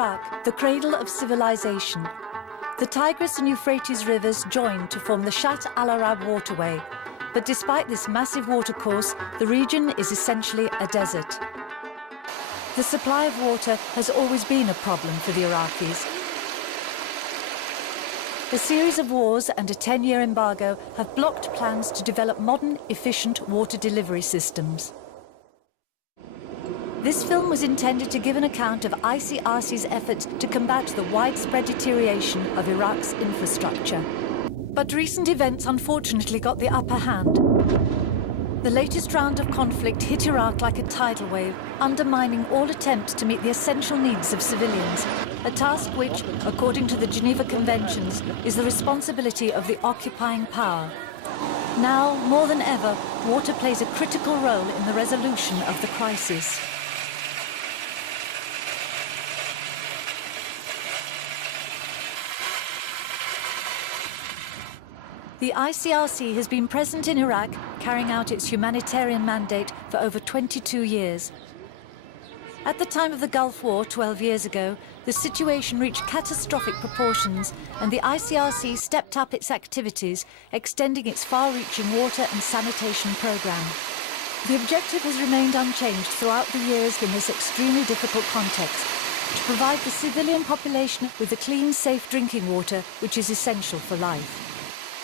Iraq, the cradle of civilization. The Tigris and Euphrates rivers join to form the Shat al-Arab waterway. But despite this massive watercourse, the region is essentially a desert. The supply of water has always been a problem for the Iraqis. A series of wars and a 10-year embargo have blocked plans to develop modern, efficient water delivery systems. This film was intended to give an account of ICRC's efforts to combat the widespread deterioration of Iraq's infrastructure. But recent events unfortunately got the upper hand. The latest round of conflict hit Iraq like a tidal wave, undermining all attempts to meet the essential needs of civilians, a task which, according to the Geneva Conventions, is the responsibility of the occupying power. Now, more than ever, water plays a critical role in the resolution of the crisis. The ICRC has been present in Iraq, carrying out its humanitarian mandate for over 22 years. At the time of the Gulf War 12 years ago, the situation reached catastrophic proportions and the ICRC stepped up its activities, extending its far-reaching water and sanitation programme. The objective has remained unchanged throughout the years in this extremely difficult context, to provide the civilian population with the clean, safe drinking water which is essential for life.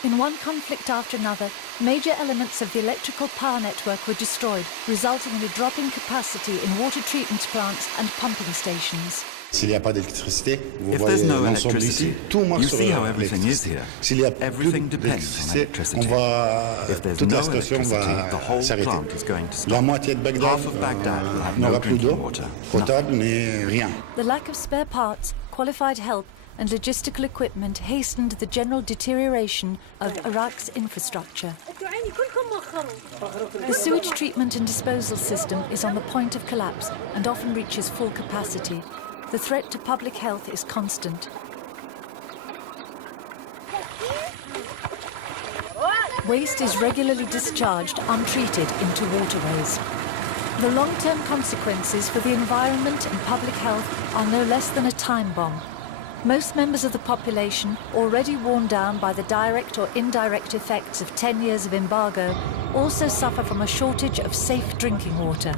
In one conflict after another, major elements of the electrical power network were destroyed, resulting in a drop in capacity in water treatment plants and pumping stations. If there's no electricity, you see how everything is here. Everything depends on electricity. If there's no electricity, the whole plant is going to stop. Half of Baghdad will have no drinking water. The lack of spare parts, qualified help, and logistical equipment hastened the general deterioration of Iraq's infrastructure. The sewage treatment and disposal system is on the point of collapse and often reaches full capacity. The threat to public health is constant. Waste is regularly discharged untreated into waterways. The long-term consequences for the environment and public health are no less than a time bomb. Most members of the population, already worn down by the direct or indirect effects of 10 years of embargo, also suffer from a shortage of safe drinking water.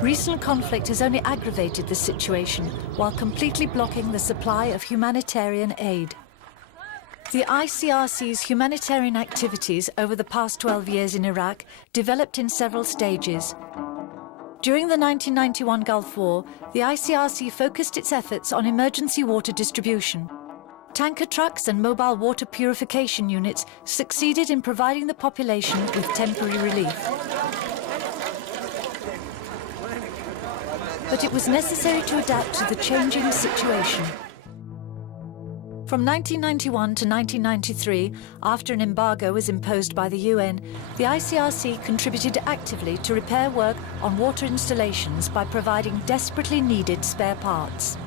Recent conflict has only aggravated the situation while completely blocking the supply of humanitarian aid. The ICRC's humanitarian activities over the past 12 years in Iraq developed in several stages. During the 1991 Gulf War, the ICRC focused its efforts on emergency water distribution. Tanker trucks and mobile water purification units succeeded in providing the population with temporary relief. But it was necessary to adapt to the changing situation. From 1991 to 1993, after an embargo was imposed by the UN, the ICRC contributed actively to repair work on water installations by providing desperately needed spare parts.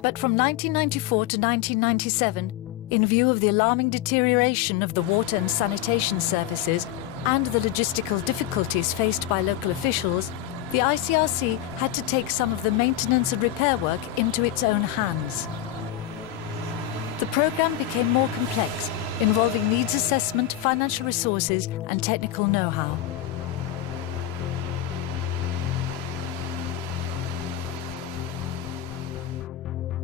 But from 1994 to 1997, in view of the alarming deterioration of the water and sanitation services and the logistical difficulties faced by local officials, the ICRC had to take some of the maintenance and repair work into its own hands. The programme became more complex, involving needs assessment, financial resources and technical know-how.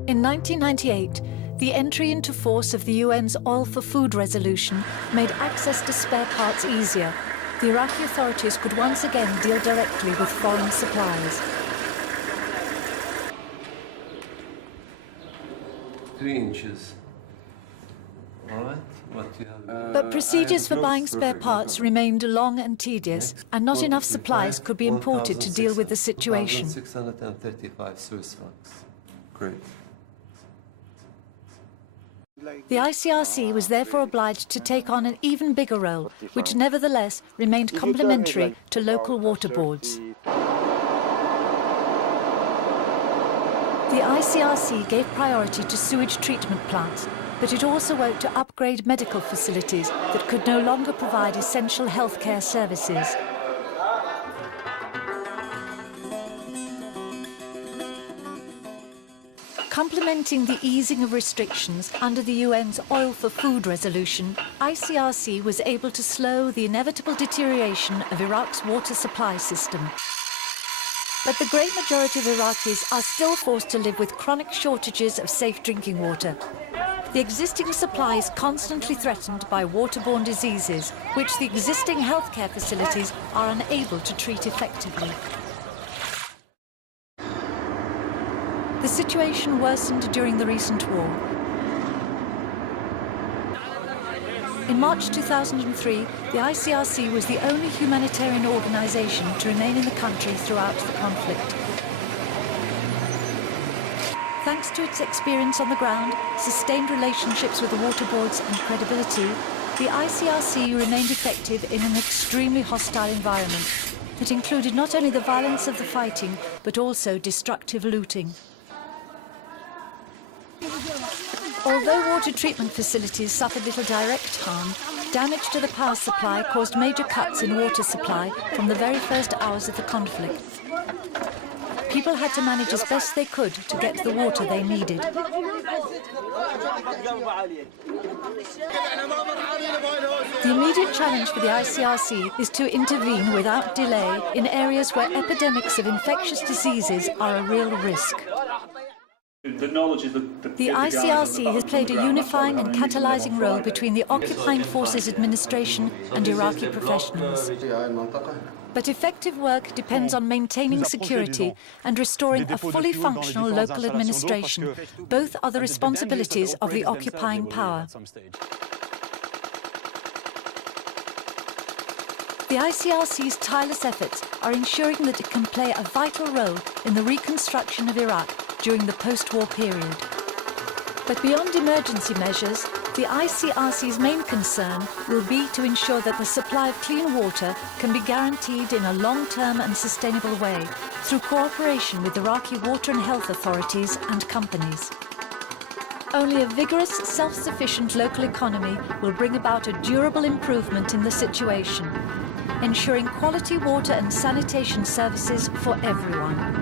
In 1998, the entry into force of the UN's Oil for Food resolution made access to spare parts easier. The Iraqi authorities could once again deal directly with foreign suppliers. 3 inches. All right. What you have? But procedures for buying spare parts remained long and tedious, and not enough supplies could be imported to deal with the situation. 1,635 Swiss francs. Great. The ICRC was therefore obliged to take on an even bigger role, which nevertheless remained complementary to local water boards. The ICRC gave priority to sewage treatment plants, but it also worked to upgrade medical facilities that could no longer provide essential healthcare services. Complementing the easing of restrictions under the UN's Oil for Food resolution, ICRC was able to slow the inevitable deterioration of Iraq's water supply system. But the great majority of Iraqis are still forced to live with chronic shortages of safe drinking water. The existing supply is constantly threatened by waterborne diseases, which the existing healthcare facilities are unable to treat effectively. The situation worsened during the recent war. In March 2003, the ICRC was the only humanitarian organisation to remain in the country throughout the conflict. Thanks to its experience on the ground, sustained relationships with the water boards and credibility, the ICRC remained effective in an extremely hostile environment. It included not only the violence of the fighting, but also destructive looting. Although water treatment facilities suffered little direct harm, damage to the power supply caused major cuts in water supply from the very first hours of the conflict. People had to manage as best they could to get the water they needed. The immediate challenge for the ICRC is to intervene without delay in areas where epidemics of infectious diseases are a real risk. The ICRC has played a unifying and catalysing role between the Occupying Forces Administration and Iraqi professionals. But effective work depends on maintaining security and restoring a fully functional local administration. Both are the responsibilities of the occupying power. The ICRC's tireless efforts are ensuring that it can play a vital role in the reconstruction of Iraq during the post-war period. But beyond emergency measures, the ICRC's main concern will be to ensure that the supply of clean water can be guaranteed in a long-term and sustainable way through cooperation with Iraqi water and health authorities and companies. Only a vigorous, self-sufficient local economy will bring about a durable improvement in the situation, ensuring quality water and sanitation services for everyone.